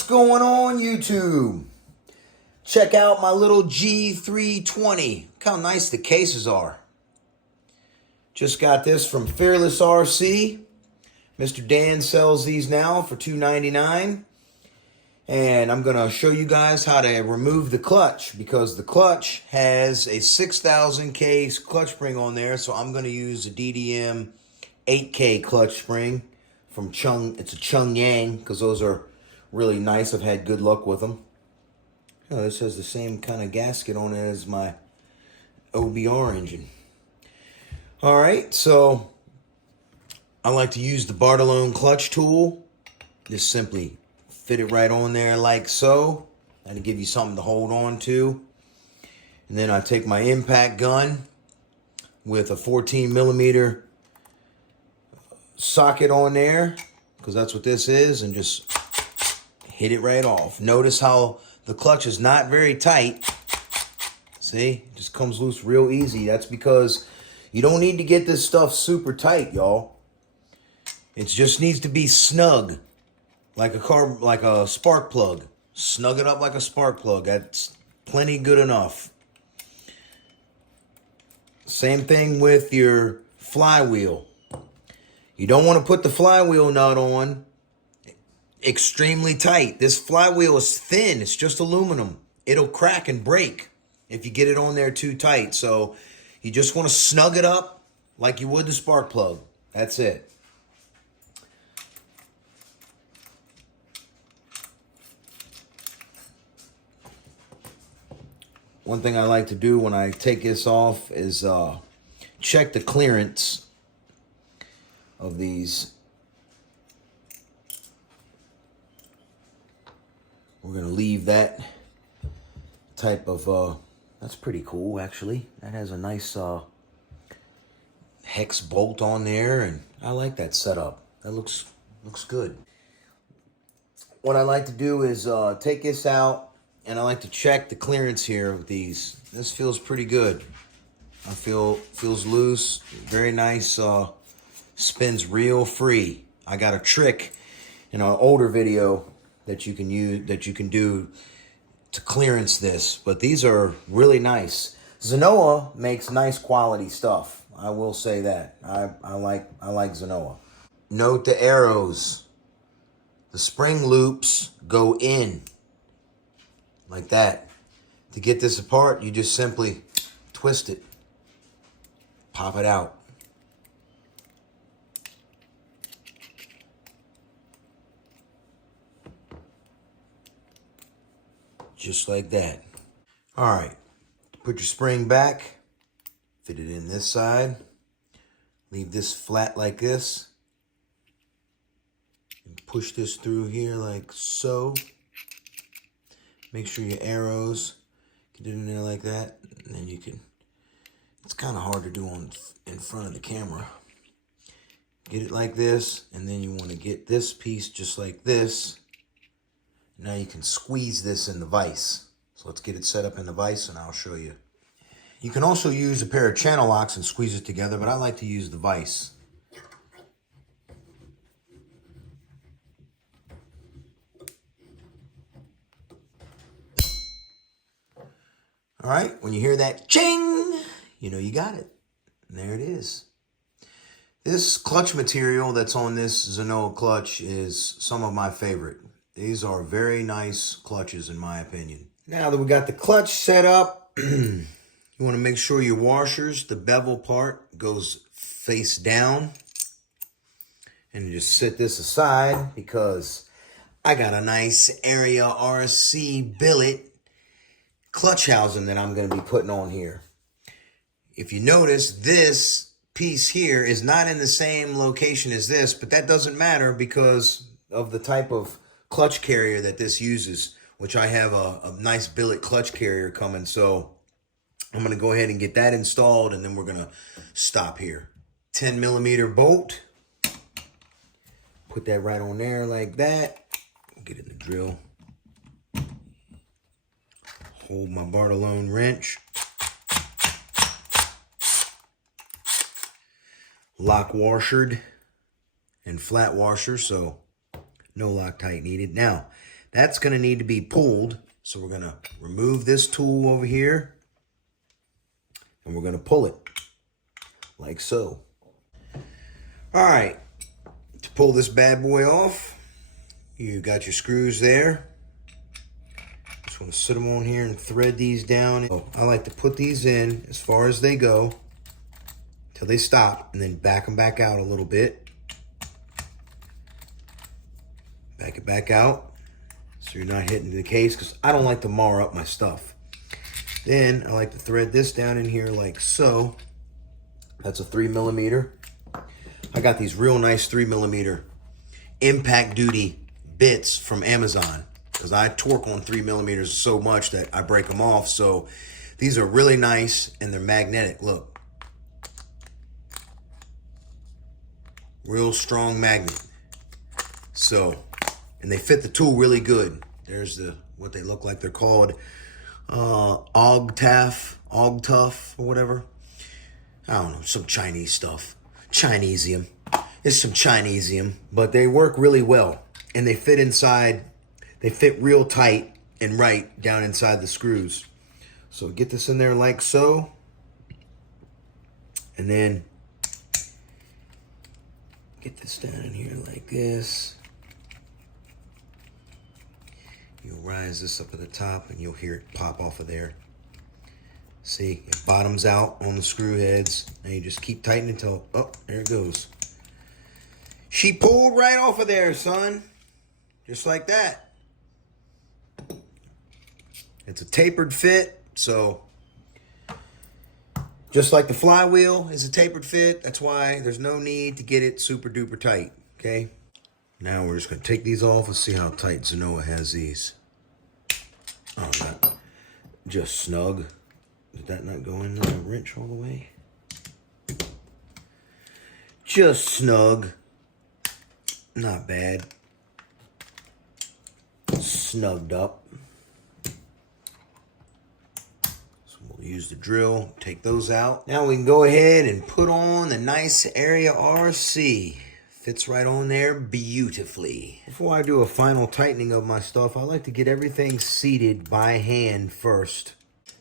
What's going on, YouTube? Check out my little G320. Look how nice the cases are. Just got this from Fearless RC. Mr. Dan sells these now for $2.99. And I'm going to show you guys how to remove the clutch, because the clutch has a 6,000K clutch spring on there. So I'm going to use a DDM 8K clutch spring from It's a Chung Yang, because those are really nice. I've had good luck with them. Oh, this has the same kind of gasket on it as my OBR engine. All right, so I like to use the Bartolone clutch tool. Just simply fit it right on there like so. That'll give you something to hold on to. And then I take my impact gun with a 14mm socket on there, because that's what this is, and just hit it right off. Notice how the clutch is not very tight. See, it just comes loose real easy. That's because you don't need to get this stuff super tight, y'all. It just needs to be snug, like a spark plug. Snug it up like a spark plug. That's plenty good enough. Same thing with your flywheel. You don't want to put the flywheel nut on extremely tight. This flywheel is thin. It's just aluminum. It'll crack and break if you get it on there too tight. So you just want to snug it up like you would the spark plug. That's it. One thing I like to do when I take this off is check the clearance of these. We're going to leave that type of, that's pretty cool actually. That has a nice hex bolt on there, and I like that setup. That looks good. What I like to do is take this out, and I like to check the clearance here of these. This feels pretty good. Feels loose, very nice, spins real free. I got a trick in an older video that you can do to clearance this, but these are really nice. Zenoah makes nice quality stuff. I will say that. I like Zenoah. Note the arrows. The spring loops go in like that. To get this apart, you just simply twist it, pop it out. Just like that. All right, put your spring back, fit it in this side, leave this flat like this, and push this through here like so. Make sure your arrows get in there like that, and then you can, it's kind of hard to do in front of the camera. Get it like this, and then you want to get this piece just like this. Now you can squeeze this in the vise. So let's get it set up in the vise and I'll show you. You can also use a pair of channel locks and squeeze it together, but I like to use the vise. All right, when you hear that ching, you know you got it. And there it is. This clutch material that's on this Zenoah clutch is some of my favorite. These are very nice clutches in my opinion. Now that we got the clutch set up, you want to make sure your washers, the bevel part, goes face down. And you just set this aside because I got a nice Area RC Billet clutch housing that I'm going to be putting on here. If you notice, this piece here is not in the same location as this, but that doesn't matter because of the type of clutch carrier that this uses, which I have a nice billet clutch carrier coming. So I'm going to go ahead and get that installed, and then we're going to stop here. 10mm bolt. Put that right on there like that. Get it in the drill. Hold my Bartolone wrench. Lock washered and flat washer, so no Loctite needed. Now, That's going to need to be pulled. So we're going to remove this tool over here. And we're going to pull it like so. All right. To pull this bad boy off, you got your screws there. Just want to sit them on here and thread these down. I like to put these in as far as they go till they stop, and then back them back out a little bit. Back it back out so you're not hitting the case, because I don't like to mar up my stuff. Then I like to thread this down in here like so. That's a 3mm. I got these real nice 3mm impact duty bits from Amazon, because I torque on 3mm so much that I break them off. So these are really nice, and they're magnetic. Look, real strong magnet. So, and they fit the tool really good. There's what they look like. They're called Ogtuff or whatever. I don't know, some Chinese stuff. Chinesium. It's some Chinesium, but they work really well, and they fit inside. They fit real tight and right down inside the screws. So get this in there like so, and then get this down in here like this. You'll rise this up at the top, and you'll hear it pop off of there. See, it bottoms out on the screw heads, and you just keep tightening until, oh, there it goes. She pulled right off of there, son. Just like that. It's a tapered fit, so just like the flywheel is a tapered fit, that's why there's no need to get it super duper tight, okay? Now we're just gonna take these off and see how tight Zenoah has these. Oh, not just snug. Did that not go in the wrench all the way? Just snug. Not bad. Snugged up. So we'll use the drill, take those out. Now we can go ahead and put on the nice Area RC. Fits right on there beautifully. Before I do a final tightening of my stuff, I like to get everything seated by hand first.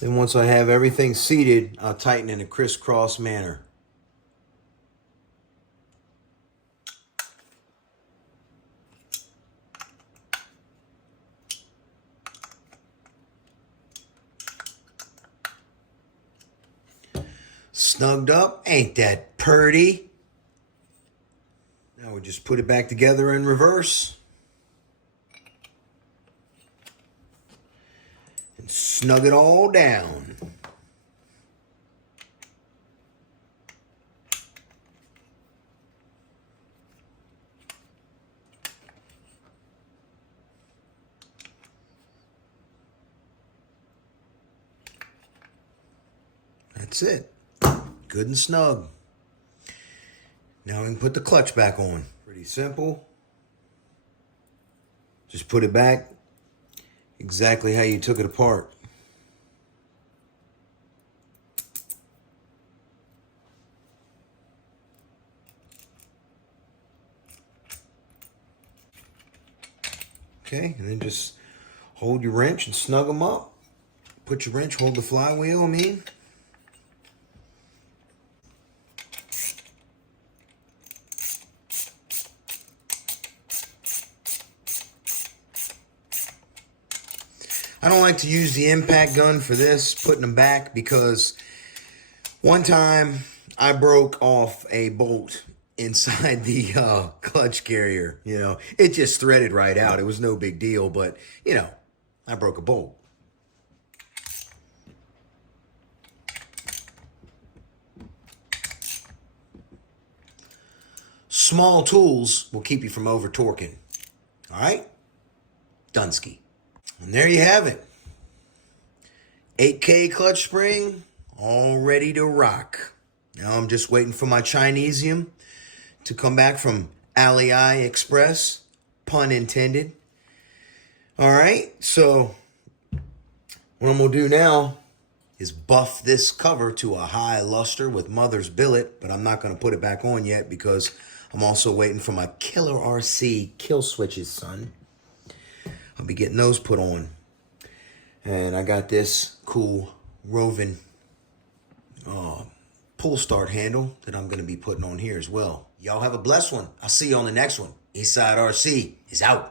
Then once I have everything seated, I'll tighten in a crisscross manner. Snugged up, ain't that purty? Now we just put it back together in reverse. And snug it all down. That's it. Good and snug. Now we can put the clutch back on. Pretty simple. Just put it back exactly how you took it apart. Okay, and then just hold your wrench and snug them up. Put your wrench, hold the flywheel, I mean. I don't like to use the impact gun for this, putting them back, because one time I broke off a bolt inside the clutch carrier. You know, it just threaded right out. It was no big deal, but, you know, I broke a bolt. Small tools will keep you from over torquing. All right? Dunsky. And there you have it. 8K clutch spring, all ready to rock. Now I'm just waiting for my Chinesium to come back from AliExpress, pun intended. All right, so what I'm gonna do now is buff this cover to a high luster with Mother's Billet, but I'm not gonna put it back on yet because I'm also waiting for my killer RC kill switches, son. I'll be getting those put on. And I got this cool roving pull start handle that I'm going to be putting on here as well. Y'all have a blessed one. I'll see you on the next one. Eastside RC is out.